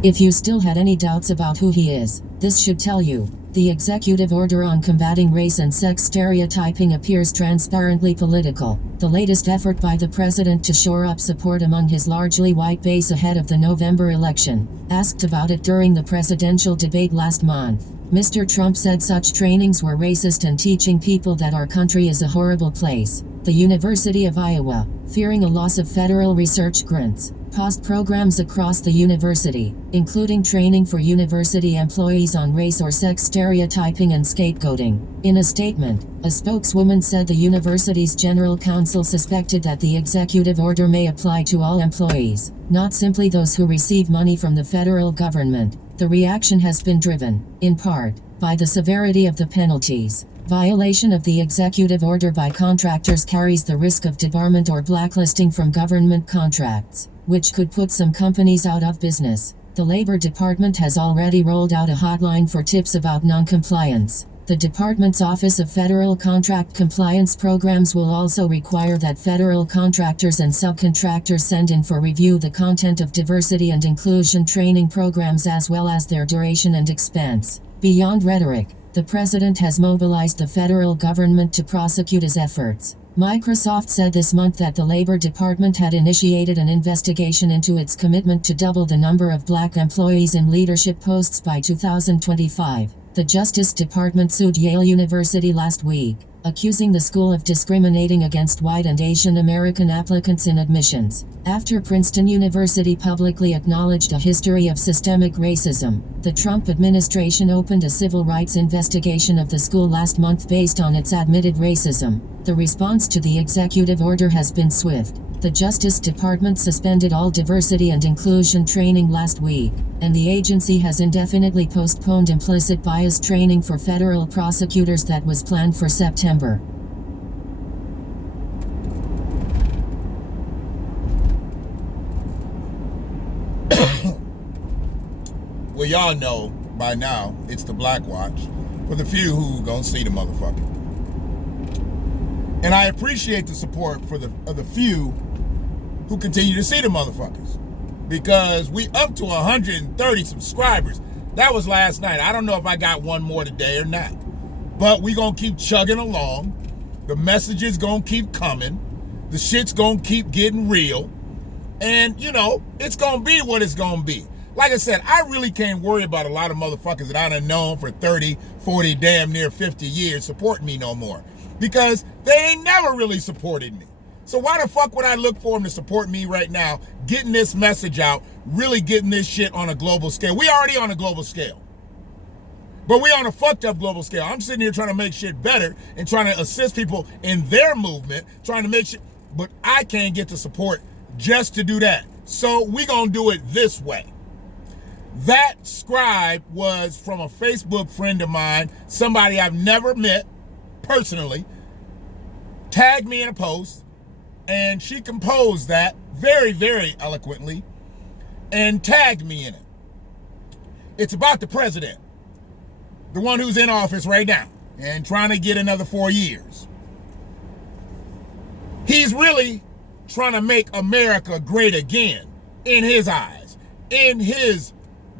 If you still had any doubts about who he is, this should tell you. The executive order on combating race and sex stereotyping appears transparently political, the latest effort by the president to shore up support among his largely white base ahead of the November election. Asked about it during the presidential debate last month, Mr. Trump said such trainings were racist and teaching people that our country is a horrible place. The University of Iowa, fearing a loss of federal research grants, paused programs across the university, including training for university employees on race or sex stereotyping and scapegoating. In a statement, a spokeswoman said the university's general counsel suspected that the executive order may apply to all employees, not simply those who receive money from the federal government. The reaction has been driven, in part, by the severity of the penalties. Violation of the executive order by contractors carries the risk of debarment or blacklisting from government contracts, which could put some companies out of business. The Labor Department has already rolled out a hotline for tips about non-compliance. The department's Office of Federal Contract Compliance Programs will also require that federal contractors and subcontractors send in for review the content of diversity and inclusion training programs as well as their duration and expense. Beyond rhetoric, the president has mobilized the federal government to prosecute his efforts. Microsoft said this month that the Labor Department had initiated an investigation into its commitment to double the number of black employees in leadership posts by 2025. The Justice Department sued Yale University last week, accusing the school of discriminating against white and Asian American applicants in admissions, after Princeton University publicly acknowledged a history of systemic racism. The Trump administration opened a civil rights investigation of the school last month based on its admitted racism. The response to the executive order has been swift. The Justice Department suspended all diversity and inclusion training last week, and the agency has indefinitely postponed implicit bias training for federal prosecutors that was planned for September. Well, y'all know by now it's the Black Watch for the few who gonna see the motherfucker. And I appreciate the support for the few who continue to see the motherfuckers, because we up to 130 subscribers. That was last night. I don't know if I got one more today or not, but we gonna keep chugging along. The messages gonna keep coming. The shit's gonna keep getting real, and you know it's gonna be what it's gonna be. Like I said, I really can't worry about a lot of motherfuckers that I done known for 30, 40, damn near 50 years supporting me no more, because they ain't never really supported me. So why the fuck would I look for them to support me right now, getting this message out, really getting this shit on a global scale? We already on a global scale, but we on a fucked up global scale. I'm sitting here trying to make shit better and trying to assist people in their movement, trying to make shit, but I can't get the support just to do that. So we gonna do it this way. That scribe was from a Facebook friend of mine, somebody I've never met personally, tagged me in a post, and she composed that very, very eloquently and tagged me in it. It's about the president, the one who's in office right now and trying to get another 4 years. He's really trying to make America great again in his eyes, in his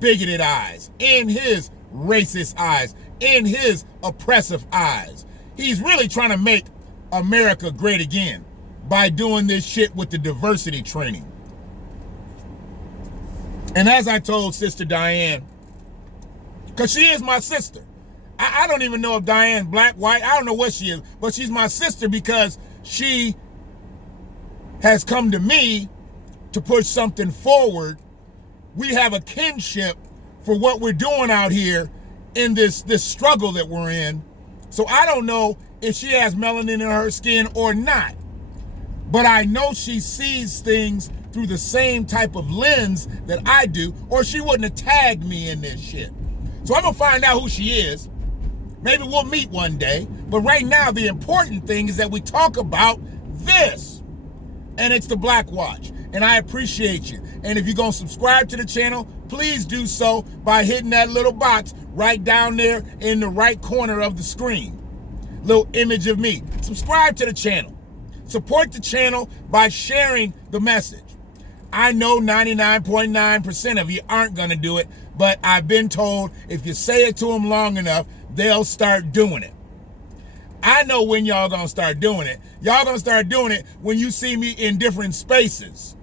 bigoted eyes, in his racist eyes, in his oppressive eyes. He's really trying to make America great again by doing this shit with the diversity training. And as I told Sister Diane, because she is my sister. I don't even know if Diane's black, white, I don't know what she is, but she's my sister because she has come to me to push something forward. We have a kinship for what we're doing out here in this struggle that we're in. So I don't know if she has melanin in her skin or not, but I know she sees things through the same type of lens that I do, or she wouldn't have tagged me in this shit. So I'm gonna find out who she is. Maybe we'll meet one day, but right now the important thing is that we talk about this, and it's the Black Watch, and I appreciate you. And if you're gonna subscribe to the channel, please do so by hitting that little box right down there in the right corner of the screen. Little image of me. Subscribe to the channel. Support the channel by sharing the message. I know 99.9% of you aren't going to do it, but I've been told if you say it to them long enough, they'll start doing it. I know when y'all going to start doing it. Y'all going to start doing it when you see me in different spaces.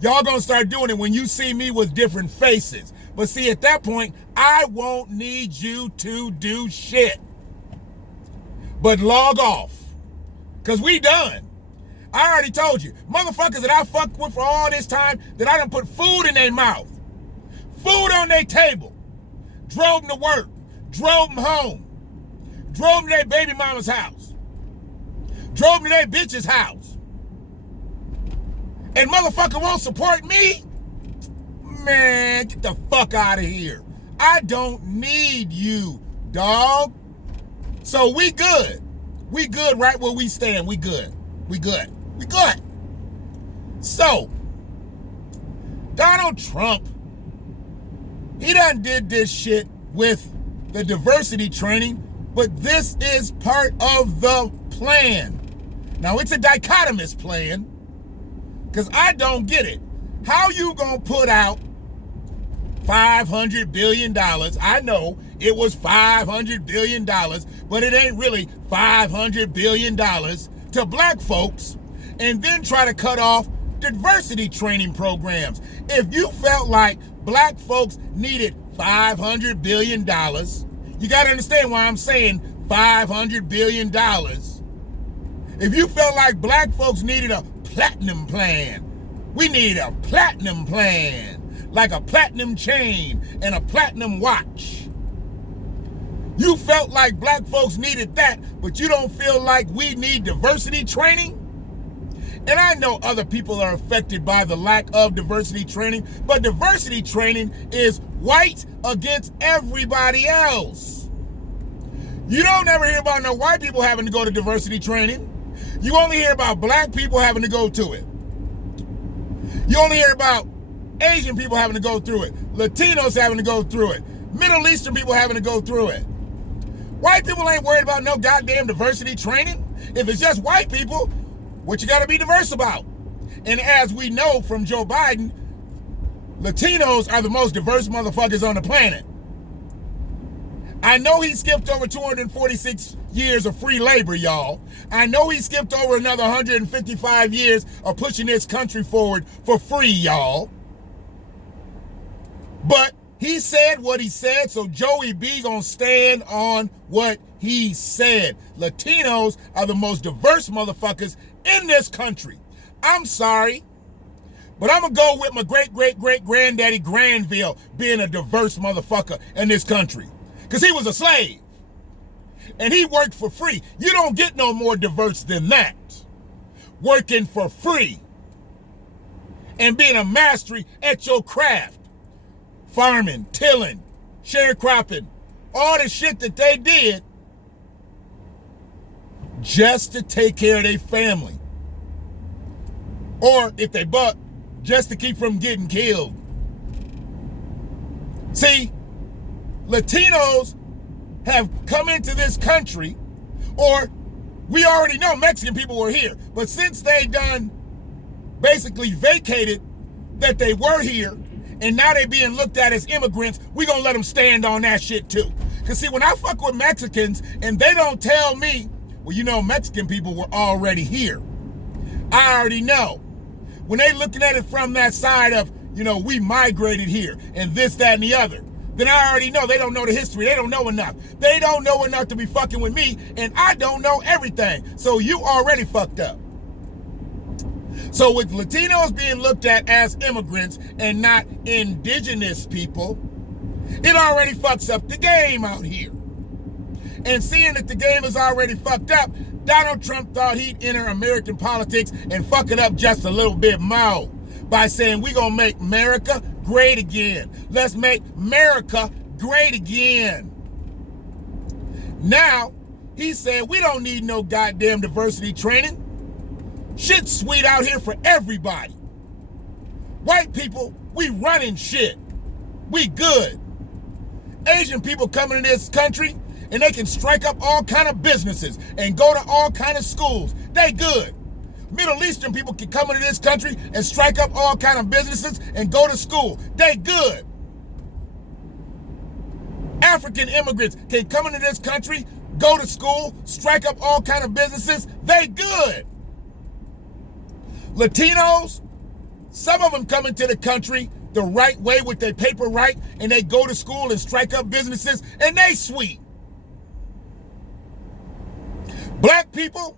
Y'all going to start doing it when you see me with different faces. But see, at that point, I won't need you to do shit. But log off. Because we done. I already told you. Motherfuckers that I fucked with for all this time, that I done put food in their mouth. Food on their table. Drove them to work. Drove them home. Drove them to their baby mama's house. Drove them to their bitch's house. And motherfucker won't support me? Man, get the fuck out of here. I don't need you, dog. So we good. We good right where we stand. We good. We good. We good. So, Donald Trump, he done did this shit with the diversity training, but this is part of the plan. Now, it's a dichotomous plan, because I don't get it. How you gonna put out $500 billion? I know it was $500 billion, but it ain't really $500 billion to black folks, and then try to cut off diversity training programs. If you felt like black folks needed $500 billion, you got to understand why I'm saying $500 billion. If you felt like black folks needed a platinum plan, we need a platinum plan, like a platinum chain and a platinum watch. You felt like black folks needed that, but you don't feel like we need diversity training? And I know other people are affected by the lack of diversity training, but diversity training is white against everybody else. You don't ever hear about no white people having to go to diversity training. You only hear about black people having to go to it. You only hear about Asian people having to go through it, Latinos having to go through it, Middle Eastern people having to go through it. White people ain't worried about no goddamn diversity training. If it's just white people, what you gotta be diverse about? And as we know from Joe Biden, Latinos are the most diverse motherfuckers on the planet. I know he skipped over 246 years of free labor, y'all. I know he skipped over another 155 years of pushing this country forward for free, y'all. But he said what he said, so Joey B gonna stand on what he said. Latinos are the most diverse motherfuckers in this country. I'm sorry, but I'm gonna go with my great-great-great-granddaddy Granville being a diverse motherfucker in this country. Because he was a slave. And he worked for free. You don't get no more diverse than that. Working for free. And being a mastery at your craft. Farming, tilling, sharecropping, all the shit that they did just to take care of their family. Or if they buck, just to keep from getting killed. See, Latinos have come into this country, or we already know Mexican people were here, but since they done basically vacated that they were here, and now they being looked at as immigrants, we gonna let them stand on that shit too. Cause see, when I fuck with Mexicans and they don't tell me, well, you know, Mexican people were already here. I already know. When they looking at it from that side of, you know, we migrated here and this, that, and the other, then I already know they don't know the history. They don't know enough. They don't know enough to be fucking with me, and I don't know everything. So you already fucked up. So with Latinos being looked at as immigrants and not indigenous people, it already fucks up the game out here. And seeing that the game is already fucked up, Donald Trump thought he'd enter American politics and fuck it up just a little bit more by saying we're gonna make America great again. Let's make America great again. Now, he said we don't need no goddamn diversity training. Shit's sweet out here for everybody. White people, we running shit. We good. Asian people coming in this country and they can strike up all kind of businesses and go to all kind of schools. They good. Middle Eastern people can come into this country and strike up all kind of businesses and go to school. They good. African immigrants can come into this country, go to school, strike up all kind of businesses. They good. Latinos, some of them come into the country the right way with their paper right, and they go to school and strike up businesses, and they sweet. Black people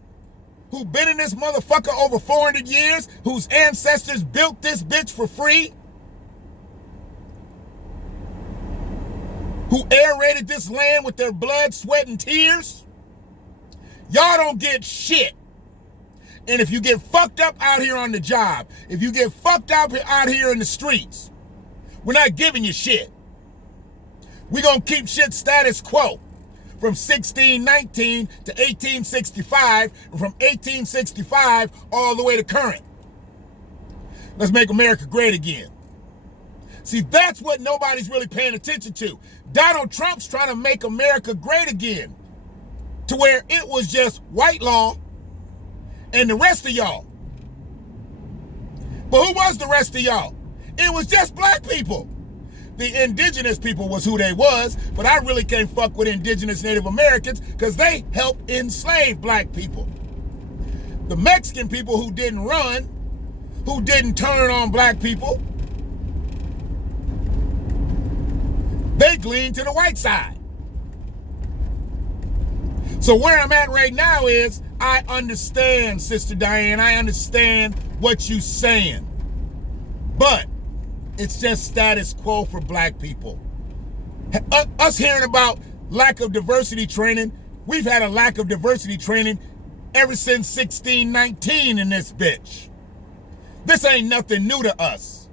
who've been in this motherfucker over 400 years, whose ancestors built this bitch for free, who aerated this land with their blood, sweat, and tears, y'all don't get shit. And if you get fucked up out here on the job, if you get fucked up out here in the streets, we're not giving you shit. We're going to keep shit status quo from 1619 to 1865, and from 1865 all the way to current. Let's make America great again. See, that's what nobody's really paying attention to. Donald Trump's trying to make America great again, to where it was just white law and the rest of y'all. But who was the rest of y'all? It was just black people. The indigenous people was who they was, but I really can't fuck with indigenous Native Americans because they helped enslave black people. The Mexican people who didn't run, who didn't turn on black people, they gleaned to the white side. So where I'm at right now is, I understand, Sister Diane, I understand what you're saying. But it's just status quo for black people. Us hearing about lack of diversity training, we've had a lack of diversity training ever since 1619 in this bitch. This ain't nothing new to us.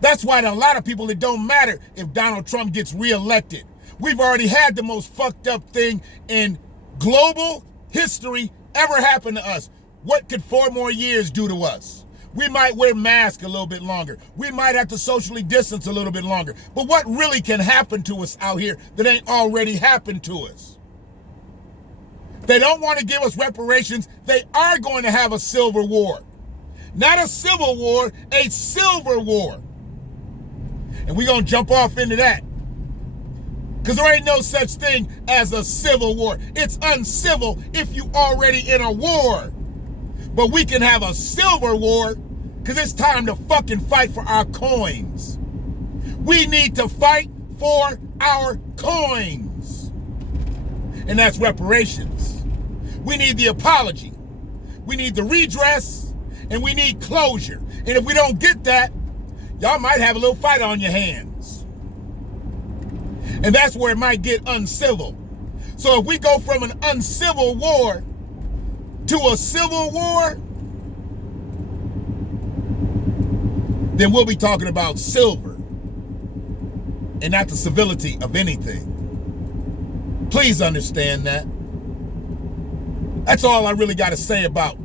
That's why to a lot of people it don't matter if Donald Trump gets reelected. We've already had the most fucked up thing in global history ever happen to us. What could 4 more years do to us? We might wear masks a little bit longer. We might have to socially distance a little bit longer. But what really can happen to us out here that ain't already happened to us? They don't want to give us reparations. They are going to have a silver war. Not a civil war, a silver war. And we're going to jump off into that. Because there ain't no such thing as a civil war. It's uncivil if you already in a war. But we can have a silver war because it's time to fucking fight for our coins. We need to fight for our coins. And that's reparations. We need the apology. We need the redress. And we need closure. And if we don't get that, y'all might have a little fight on your hands. And that's where it might get uncivil. So if we go from an uncivil war to a civil war, then we'll be talking about silver and not the civility of anything. Please understand that. That's all I really got to say about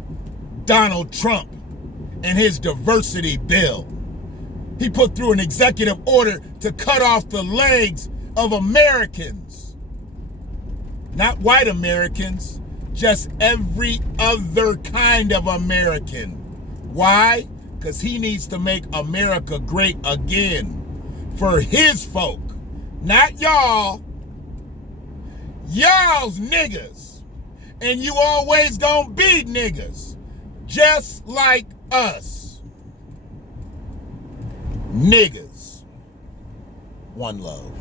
Donald Trump and his diversity bill. He put through an executive order to cut off the legs of Americans. Not white Americans, just every other kind of American. Why? Because he needs to make America great again for his folk. Not y'all. Y'all's niggas. And you always gonna be niggas. Just like us. Niggas. One love.